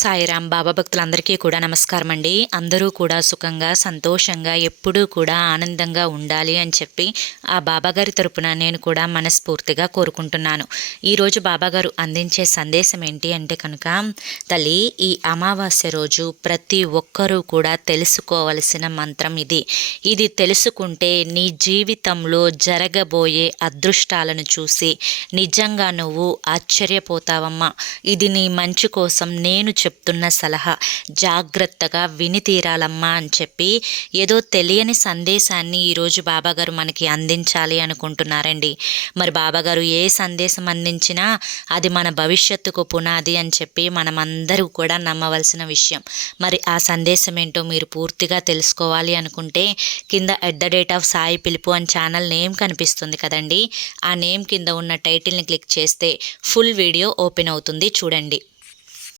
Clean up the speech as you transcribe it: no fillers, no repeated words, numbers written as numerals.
సాయిరాం బాబా భక్తులందరికీ కూడా నమస్కారం అండి. అందరూ కూడా సుఖంగా సంతోషంగా ఎప్పుడూ కూడా ఆనందంగా ఉండాలి అని చెప్పి ఆ బాబాగారి తరపున నేను కూడా మనస్ఫూర్తిగా కోరుకుంటున్నాను. ఈరోజు బాబాగారు అందించే సందేశం ఏంటి అంటే కనుక, తల్లి, ఈ అమావాస్య రోజు ప్రతి ఒక్కరూ కూడా తెలుసుకోవలసిన మంత్రం ఇది తెలుసుకుంటే నీ జీవితంలో జరగబోయే అదృష్టాలను చూసి నిజంగా నువ్వు ఆశ్చర్యపోతావమ్మా. ఇది నీ మంచి కోసం నేను చెప్తున్న సలహా, జాగ్రత్తగా విని తీరాలమ్మా అని చెప్పి ఏదో తెలియని సందేశాన్ని ఈరోజు బాబాగారు మనకి అందించాలి అనుకుంటున్నారండి. మరి బాబాగారు ఏ సందేశం అందించినా అది మన భవిష్యత్తుకు పునాది అని చెప్పి మనమందరూ కూడా నమ్మవలసిన విషయం. మరి ఆ సందేశం ఏంటో మీరు పూర్తిగా తెలుసుకోవాలి అనుకుంటే కింద @సాయి పిలుపు అని ఛానల్ నేమ్ కనిపిస్తుంది కదండి. ఆ నేమ్ కింద ఉన్న టైటిల్ని క్లిక్ చేస్తే ఫుల్ వీడియో ఓపెన్ అవుతుంది, చూడండి.